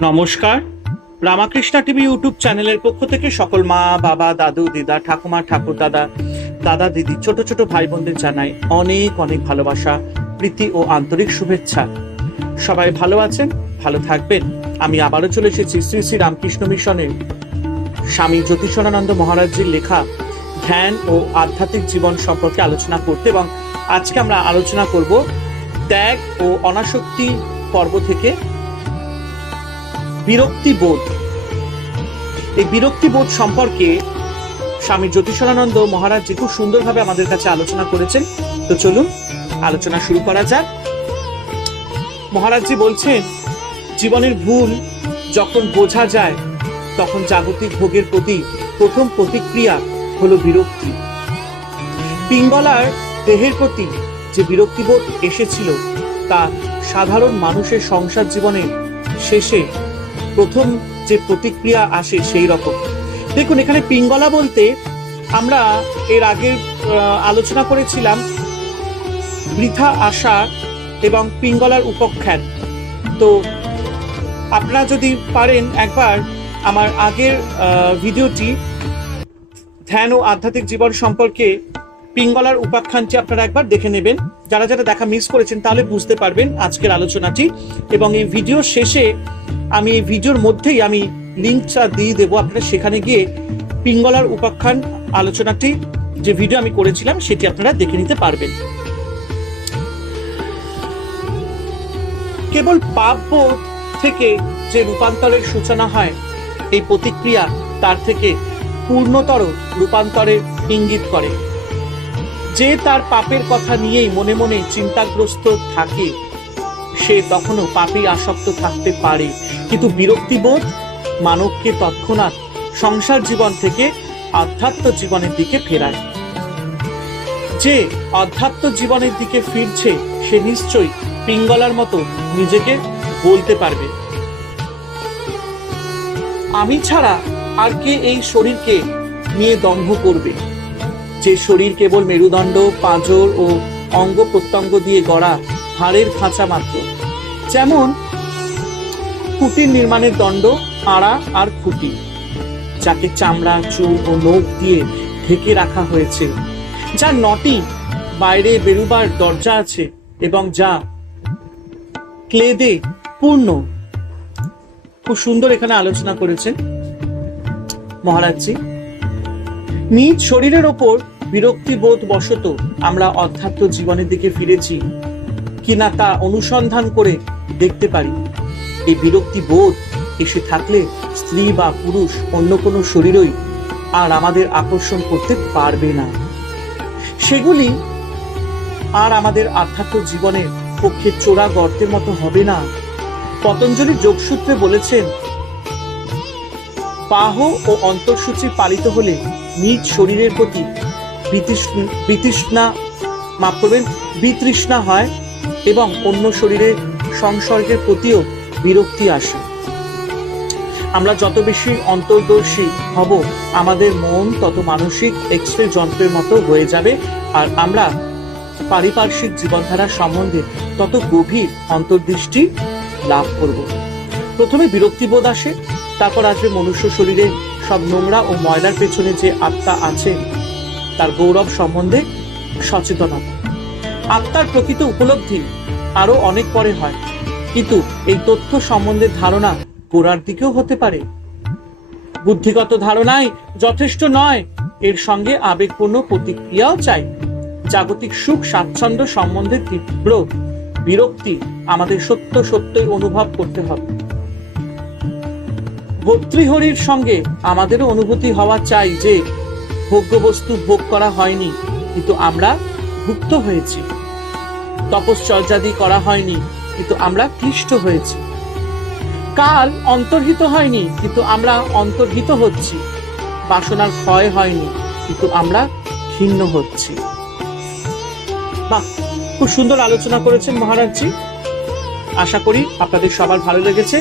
নমস্কার। Ramakrishna TV YouTube চ্যানেলের পক্ষ থেকে সকল মা, বাবা, দাদু, দিদা, ঠাকুমা, ঠাকুর দাদা, দাদা, দিদি, ছোট ছোট ভাই বোনদের জানাই অনেক অনেক ভালোবাসা, প্রীতি ও আন্তরিক শুভেচ্ছা। সবাই ভালো আছেন, ভালো থাকবেন। আমি আবারও চলে এসেছি শ্রী শ্রী রামকৃষ্ণ মিশনের স্বামী জ্যোতিষানন্দ মহারাজজির লেখা ধ্যান ও আধ্যাত্মিক জীবন সম্পর্কে আলোচনা করতে, এবং আজকে আমরা আলোচনা করব ত্যাগ ও অনাসক্তি পর্ব থেকে বিরক্তিবোধ। এই বিরক্তিবোধ সম্পর্কে স্বামী জ্যোতিষানন্দ মহারাজজি খুব সুন্দরভাবে আমাদের কাছে আলোচনা করেছেন। তো চলুন আলোচনা শুরু করা যাক। মহারাজজি বলছেন, জীবনের ভুল যখন বোঝা যায় তখন জাগতিক ভোগের প্রতি প্রথম প্রতিক্রিয়া হলো বিরক্তি। পিঙ্গলার দেহের প্রতি যে বিরক্তিবোধ এসেছিল তা সাধারণ মানুষের সংসার জীবনের শেষে প্রথম যে প্রতিক্রিয়া আসে সেই রকম। দেখুন, এখানে পিঙ্গলা বলতে আমরা এর আগে আলোচনা করেছিলাম বৃথা আশা এবং পিঙ্গলার উপখ্যান। তো আপনারা যদি পারেন একবার আমার আগের ভিডিওটি ধ্যান ও আধ্যাত্মিক জীবন সম্পর্কে পিঙ্গলার উপাখ্যানটি আপনারা একবার দেখে নেবেন। যারা যারা দেখা মিস করেছেন তাহলে বুঝতে পারবেন আজকের আলোচনাটি। এবং এই ভিডিও শেষে আমি এই ভিডিওর মধ্যেই আমি লিঙ্কটা দিয়ে দেবো, আপনারা সেখানে গিয়ে পিঙ্গলার উপাখ্যান আলোচনাটি যে ভিডিও আমি করেছিলাম সেটি আপনারা দেখে নিতে পারবেন। কেবল পাপবোধ থেকে যে রূপান্তরের সূচনা হয়, এই প্রতিক্রিয়া তার থেকে পূর্ণতর রূপান্তরের ইঙ্গিত করে। যে তার পাপের কথা নিয়েই মনে মনে চিন্তাগ্রস্ত থাকে সে তখনও পাপে আসক্ত থাকতে পারে, কিন্তু বিরক্তিবোধ মানবকে তৎক্ষণাৎ সংসার জীবন থেকে আধ্যাত্ম জীবনের দিকে ফেরায়। যে আধ্যাত্ম জীবনের দিকে ফিরছে সে নিশ্চয়ই পিঙ্গলার মতো নিজেকে বলতে পারবে, আমি ছাড়া আর কে এই শরীরকে নিয়ে দম্ভ করবে। যে শরীর কেবল মেরুদণ্ড, পাঁজর ও অঙ্গ প্রত্যঙ্গ দিয়ে গড়া হাড়ের খাঁচা মাত্র, যেমন কুটির নির্মাণের দণ্ড, আড়া আর খুঁটি, যাকে চামড়া, চুল ও নখ দিয়ে ঢেকে রাখা হয়েছে, যার 9টি বাইরে বেরুবার দরজা আছে এবং যা ক্লেদে পূর্ণ। খুব সুন্দর এখানে আলোচনা করেছেন মহারাজজি। নিজ শরীরের ওপর বিরক্তিবোধ বশত আমরা অধ্যাত্ম জীবনের দিকে ফিরেছি কিনা তা অনুসন্ধান করে দেখতে পারি। এই বিরক্তিবোধ এসে থাকলে স্ত্রী বা পুরুষ অন্য কোনো শরীরই আর আমাদের আকর্ষণ করতে পারবে না। সেগুলি আর আমাদের আধ্যাত্ম জীবনের পক্ষে চোরা গর্তের মতো হবে না। পতঞ্জলি যোগসূত্রে বলেছেন, বাহ ও অন্তঃসূচি পালিত হলে নিজ শরীরের প্রতি বিতৃষ্ণা হয় এবং অন্য শরীরের সংসর্গের প্রতিও বিরক্তি আসে। আমরা যত বেশি অন্তর্দর্শী হব আমাদের মন তত মানসিক এক্সরে যন্ত্রের মতো হয়ে যাবে, আর আমরা পারিপার্শ্বিক জীবনধারা সম্বন্ধে তত গভীর অন্তর্দৃষ্টি লাভ করব। প্রথমে বিরক্তিবোধ আসে, তারপর আসবে মনুষ্য শরীরে সব নোংরা ও ময়লার পেছনে যে আত্মা আছে তার গৌরব সম্বন্ধে সচেতনতা। আত্মার প্রকৃত উপলব্ধি আরো অনেক পরে হয়, কিন্তু এই তথ্য সম্বন্ধে ধারণা গোড়ার দিকেও হতে পারে। বুদ্ধিগত ধারণাই যথেষ্ট নয়, এর সঙ্গে আবেগপূর্ণ প্রতিক্রিয়াও চাই। জাগতিক সুখ স্বাচ্ছন্দ্য সম্বন্ধে তীব্র বিরক্তি আমাদের সত্যই অনুভব করতে হবে। ভর্তৃহরির সঙ্গে আমাদেরও অনুভূতি হওয়া চাই যে ভোগ্যবস্তু ভোগ করা হয়নি কিন্তু আমরা ভুক্ত হয়েছি, তপশ্চর্যাদি করা হয়নি কিন্তু আমরা ক্লিষ্ট হয়েছি, কাল অন্তর্হিত হয়নি কিন্তু আমরা অন্তর্হিত হচ্ছি, বাসনার ক্ষয় হয়নি কিন্তু আমরা ক্ষীণ হচ্ছি। বাহ, খুব সুন্দর আলোচনা করেছেন মহারাজজি। আশা করি আপনাদের সবার ভালো লেগেছে।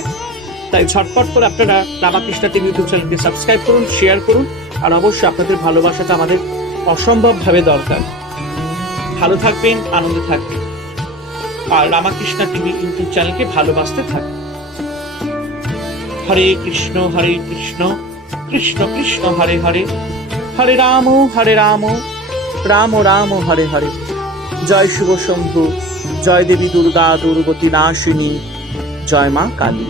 তাই ঝটপট করে আপনারা রামাকৃষ্ণা টিভি ইউটিউব চ্যানেলকে সাবস্ক্রাইব করুন, শেয়ার করুন, আর অবশ্যই আপনাদের ভালোবাসাটা আমাদের অসম্ভবভাবে দরকার। ভালো থাকবেন, আনন্দে থাকবেন, আর রামাকৃষ্ণা টিভি ইউটিউব চ্যানেলকে ভালোবাসতে থাকবেন। হরে কৃষ্ণ কৃষ্ণ কৃষ্ণ হরে হরে, হরে রাম রাম রাম হরে হরে। জয় শুভ শম্ভু, জয় দেবী দুর্গা দুর্গতি নাশিনী, জয় মা কালী।